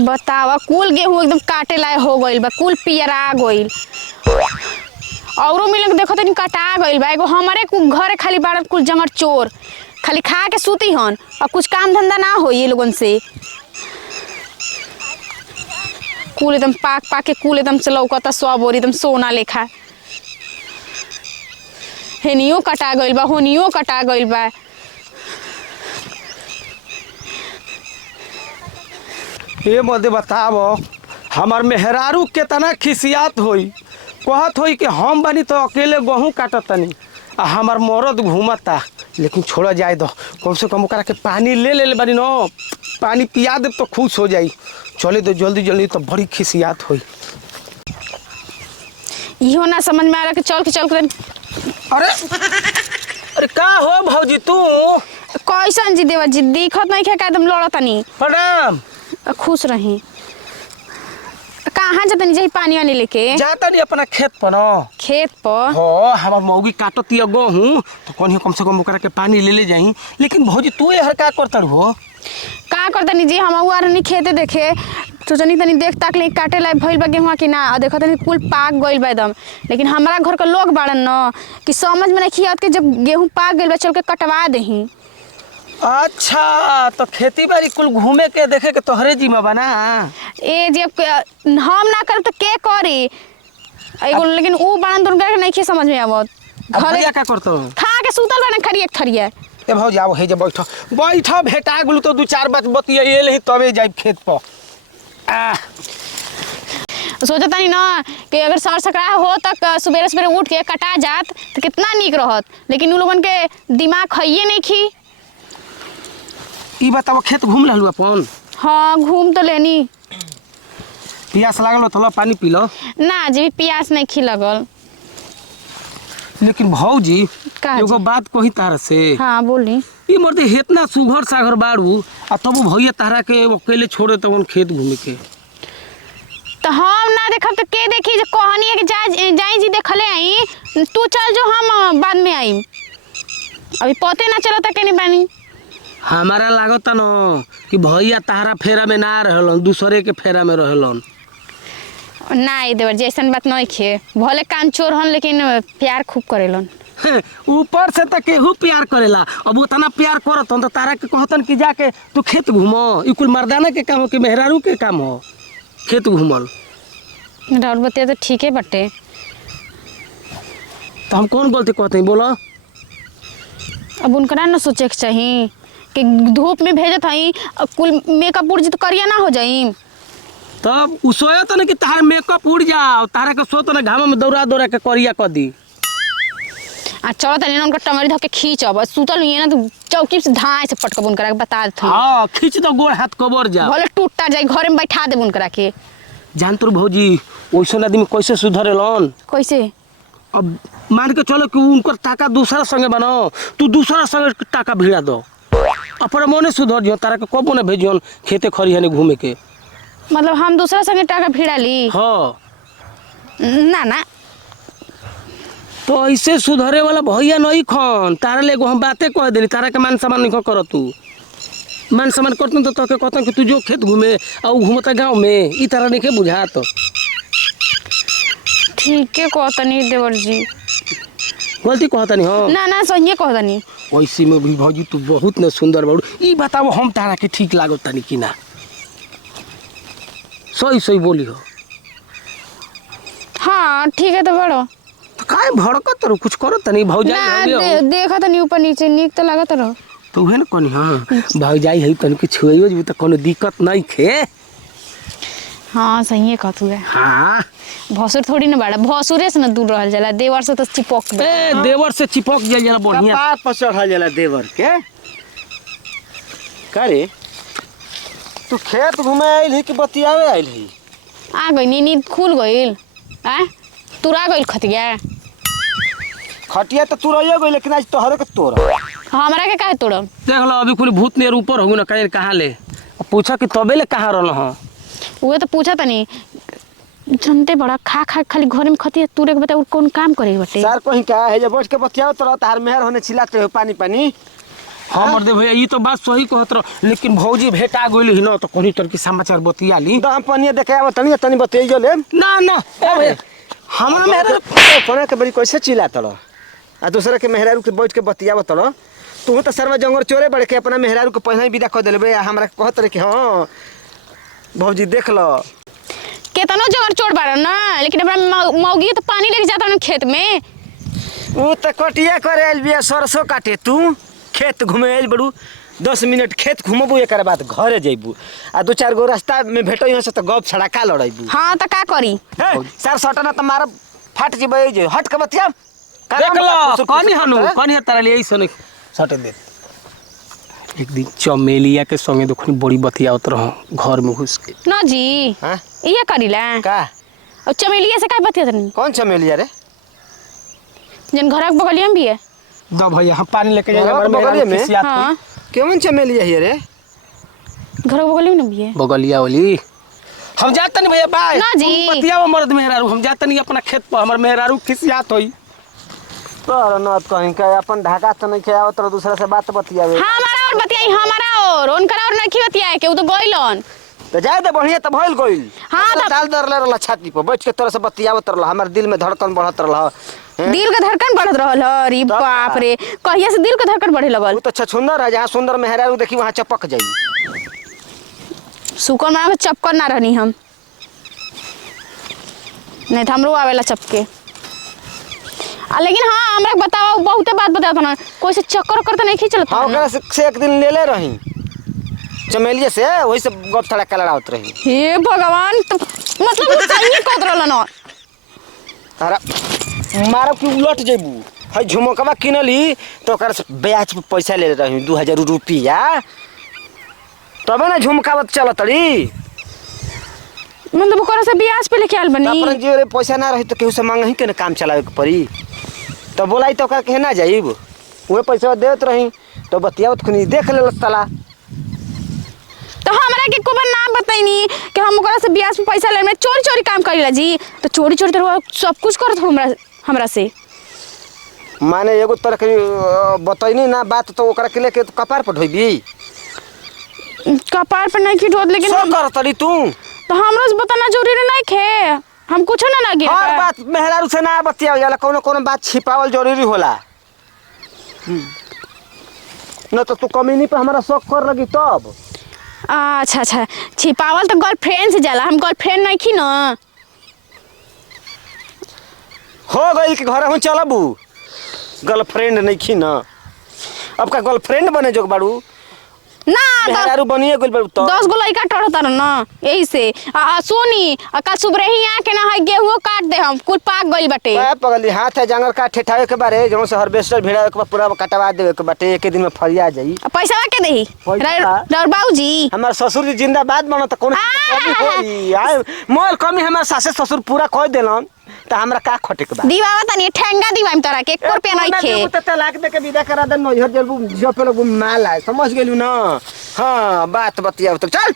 बतावा कुल गेहूं एकदम काटे लायक हो गइल बा, कुल पियरा गइल। औरो मिल के देखो तनी कटा गइल बा। एगो हमारे घरे खाली बाड़ कुल जंगल चोर खाली खा के सूती हन और कुछ काम धंधा ना हो ये लोगन से। कुल एकदम पाक पाक के कुल एकदम से लौकता सब और एकदम सोना लेखा। हेनियो कटा गइल बा, होनियो कटा गइल बा। ये मदे बताव हमार मेहरारू केतना खिसियात होई, कहत होई कि हम बनी तो अकेले गेहूँ काटतनी आ हमार मरद घूमता। लेकिन छोड़ा जाए दो, कम से कम ओकरा के पानी ले ले बनी न, पानी पिया दे तो खुश हो जाई। चले दो जल्दी जल्दी, तो बड़ी खिसियात होई। इहो ना समझ में आ रहा कि चल के अरे अरे का हो भौजी तू? कैसन जी देवा जी दिखत नहीं खे का एकदम लड़तनी। प्रणाम। खुश रही। कहाँ जातनी जही पानी वानी लेके? जाता नहीं अपना खेत पर न। खेत पर? हो हमार मौगी काटती गेहूँ तो कहीं कम से कम ओकरा के पानी ले ले जाई। लेकिन भौजी तू हर का करता हो? का करतनी जी हम आरनी खेते देखे सोचनी तनी देख ताक ले काटे ला भइल बा गेहूं कि ना। देखो तनी कुल पाक गइल बा एकदम। लेकिन हमारा घर के लोग बाड़न न कि समझ में नहीं आवत कि जब गेहूं पाक गइल बा चल के कटवा देही। अच्छा तो खेती बाड़ी कुल घूमे के देखे के तोहरे जिम्मा बना। ए जे हम ना कर तो के करी एगो। लेकिन ऊ बाड़न तुन के नहीं समझ में आवत। घरे क्या करतो? खा के सुतल बाड़न खड़िए खड़िए। ए भौजी आओ हे जे बैठ बैठ भेटा गेलू तो दू चार बात बतिया ले तबे जाई खेत पर। सोचा तानी ना कि अगर सर सकरा हो तक सवेरे सवेरे उठ के कटा जात तो कितना नीक रहत। लेकिन उ लोगन के दिमाग खइए नहीं खी। ई बताओ खेत घूम लहलू अपन? हाँ घूम तो लेनी। प्यास लागल तो पानी पी लो ना जी प्यास नहीं खी लगल। लेकिन भौजी एगो बात कही तारा से। हाँ बोली। ई मर्दे इतना सुघर सागर बाड़ू आ तब भैया तारा के अकेले छोड़े तो खेत घूमे के। तो हम ना देखब तो के देखी जो कहानी है कि जाई जी देखले आई। तू चल जो हम बाद में आई। अभी पते ना चलता के नहीं बानी। हमारा लागता न कि भैया तारा फेरा में ना रहलन, दूसरे के फेरा में रहलन। ना देवर जी ऐसा बात नहीं खे। भले कान चोर हन लेकिन प्यार खूब करेलन। ऊपर से तो केहू प्यार करेला। अब उतना प्यार करतन तो तारा के कहतन कि जाके तू खेत घूमो। ई कुल मर्दाना के काम हो कि मेहरारू के काम हो खेत घूमल? राउर बतिया तो ठीक है बटे। तो हम कौन गलती कहते हैं बोलो? अब उनका ना सोचे के चाहिए कि धूप में भेजत हई कुल मेकअप उड़ जी तो करिया ना हो जाई। तब उ सोयत न कि तार मेकअप उड़ जाओ, तारा के सोत न घाम में दौड़ा दौड़ा के करिया कर दी। आ चलो तनी ना उनका टंगड़ी धके खींचब सुतल हुई ना तो चौकी से धाए से पटकब उनकरा के बता देत हई। हां खींच दो गोड़ हाथ कबर जा। भले टूटा जाए घर में बैठा देब उनकरा के। जान तोर भौजी ओइसन आदमी कैसे सुधरेलन? कैसे? अब मान के चलो कि उनकर टाका दूसरा संगे बनाओ, तू दूसरा संगे टाका भिड़ा दो, अपने मोने सुधर जियो। तारा के कबो न भेजियन खेते खरियाने घूमे के। मतलब हम दूसरा संगे टाका भिड़ा ली? हाँ ना ना तो ऐसे सुधरे वाला भैया नहीं खन। तारा ले हम बातें कह देनी, तारा के मान सम्मान नहीं कर। तू मान सम्मान करतन तो तके कहतन कि तू जो खेत घूमे और घूमता गाँव में। ई तरह नहीं के बुझा तो ठीक है कहतनी देवर जी। गलती कहतनी? हाँ ना ना सही कहतनी। वैसी में भी भौजी तू बहुत न सुंदर बाड़ू। ई बताओ हम तारा के ठीक लागो तनी कि ना? सही सही बोली हो। हाँ ठीक है तो बड़ो तो काहे भड़कत रहो? कुछ करो तनी भौजाई देखा तनी ऊपर नीचे नीक तो लागत रहो। तो उहे न कनी। हाँ भौजाई है तनी के छुइयो जे त कोनो दिक्कत नहीं खे। हाँ सही है कहतू है। हाँ भसुर थोड़ी ना बाड़ा, भसुरे से ना दूर रहल जाला, देवर से तो चिपक दे। ए देवर से चिपक जाए जरा बढ़िया। कपार पर चढ़ल जाला देवर के। करे तू खेत घूमे आइल ही कि बतियावे आइल ही? आ गई नींद खुल गइल। आ तुरा गइल खतिया। खटिया तो तू रहिए गई लेकिन आज तोहरे के तोड़। हमरा के काहे तोड़म? देख लो अभी कुल भूत नेर ऊपर हो ना कहीं कहाँ ले पूछा कि तबे ले कहाँ रहल? हाँ वो तो पूछा तनी जनते बड़ा खा खा खाली घर में खतिया तुरे के बता कौन काम करे बटे। सर कहीं का है जब बैठ के बतियाओ तो तार मेहर होने चिल्लाते हो पानी पानी। हाँ मर्दे भैया ई तो बात सही कहत रह, लेकिन भौजी भेटा गइल ही न तो कोनी तर की समाचार बतिया ली। तो हम पनिया देखे आव तनी तनी बतइयो ले ना ना ए भैया हमरा मेहरा पने के बड़ी कैसे चिल्ला तड़ आ दूसरा के मेहरारू के बैठ के बतियाव तड़। तू तो सर्व जंगल चोरे बढ़ के अपना मेहरारू के पहले ही विदा कर देले बे। हमरा कहत रहे कि हां भौजी देख लो केतनो जगह चोर बारन ना, लेकिन अपना मौगी तो पानी लेके जाता ना खेत में। ऊ तो कटिया करे आइल बिया सरसों काटे, तू खेत घूमे आइल बड़ू। 10 मिनट खेत घूमबू एक बाद घरे जइबू आ 2-4 गो रास्ता में भेटो यहाँ से तो गप छड़ाका लड़ाइबू। हाँ तो का करी। सर सटना तो मार फट जीबे जे हट के बतिया देख लो कनी हनु कनी तारा ले ऐसन सटे दे। एक दिन चमेलिया के संगे देखनी बड़ी बतियावत रह घर में घुस के। ना जी हां ये करीला का और चमेलिया से का बतिया तनी। कौन चमेलिया रे? जन घर के बगलिया में भी है। द भैया हम पानी लेके जाए घर के बगलिया में? हाँ कौन चमेलिया है रे? घर के बगलिया में भी है। बगलिया वाली हम जात नहीं भैया बाय ना जी। बतियावा मर्द मेहरारू हम जात नहीं अपना खेत पर हमर मेहरारू खिसियात होई। पर न कहीं का अपन ढाका तो नहीं खाया तो दूसरा से बात बतियावे। हाँ हमारा और बतियाई हमारा और उनका और नहीं बतियाए के उ तो गइलन। तो जाए दे बढ़िया तो भइल गइल। हाँ, तो डाल दर रहला छाती पर बैठ के तोरा से बतियावत रहला। हमर दिल में धड़कन बढ़त रहला। दिल के धड़कन बढ़त रहल। अरे बाप रे कहिया से दिल के धड़कन बढ़े लगल। वो तो छछुंदर है, जहाँ सुंदर मेहरारू देखी वहाँ चपक जाई। सुकन मार में चपकन ना रहनी हम, नहीं तो हमरो आवेला चपके। लेकिन हाँ हमरा बताओ बहुते बात बताओ ना, कोई से चक्कर कर तो नहीं खींचल। हाँ ओकरा से एक दिन ले ले रही चमेलिया से, वही से गप थड़ा के लड़ावत रही। हे भगवान तो मतलब सही कहत रहल ना। तारा मारब की उलट जेबू। हई झुमकवा किनली तो ओकरा से ब्याज पे पैसा ले रही 2000 रुपया, तबे ना झुमकावत चलत रही। मतलब ओकरा से ब्याज पे लेके आल बनी। अपन जे रे पैसा ना रही तो केहू से मांगही के ना काम चलावे के पड़ी। तो बोलाई तो ओकरा के ना जाइब, उहे पैसा देत रही तो बतियावत खुनी देख ले साला। तो हमरा के कोबा नाम बताइनी कि हम ओकरा से ब्याज पे पैसा ले में चोरी चोरी काम करेला जी। तो चोरी चोरी तो सब कुछ करत हो हमरा से। माने एगो तरह के बतैनी ना बात तो ओकरा के लेके कपार पर ढोइबी। कपार पे नहीं की ढोद, लेकिन सब करत रही तू। तो हमरा से बताना जरूरी नहीं खे। हम कुछ ना लगे हर बात मेहरारू से ना बतियावल जाला, कोनो कोनो बात छिपावल जरूरी होला। न तो तू कमीनी पे हमारा शौक कर लगी तब। अच्छा अच्छा छिपावल तो गर्लफ्रेंड से जाला, हम गर्लफ्रेंड नहीं खी ना। हो गई कि घर हूँ चलबू, गर्लफ्रेंड नहीं खी ना। अब का गर्लफ्रेंड बने जोग बाड़ू ना मेहरारू बनिए गइल बाड़ू तो 10 गो लड़का टरता ना यही से। सोनी कल सुबह ही आके ना है गेहूं काट दे, हम कुल पाक गइल बाटे। पगली हाथ है जंगल का ठेठावे के बारे जौन से हार्वेस्टर भिड़ा के पूरा कटवा देवे के बाटे। एक दिन में फरिया जाई। पैसा के देही रर बाबूजी। हमार ससुर जी जिंदाबाद बनो तो कौन कमी होई। आय मोल कमी हमार सासे ससुर पूरा कह देलन तो हमरा का खटे के बा। दीवावा तनी ठेंगा दीवाम तोरा के 1 रुपया नहीं खे। तो तलाक दे के विदा करा दे नैहर जलबू जो पे लोग माल है, समझ गेलू ना। हां बात बतिया तो चल।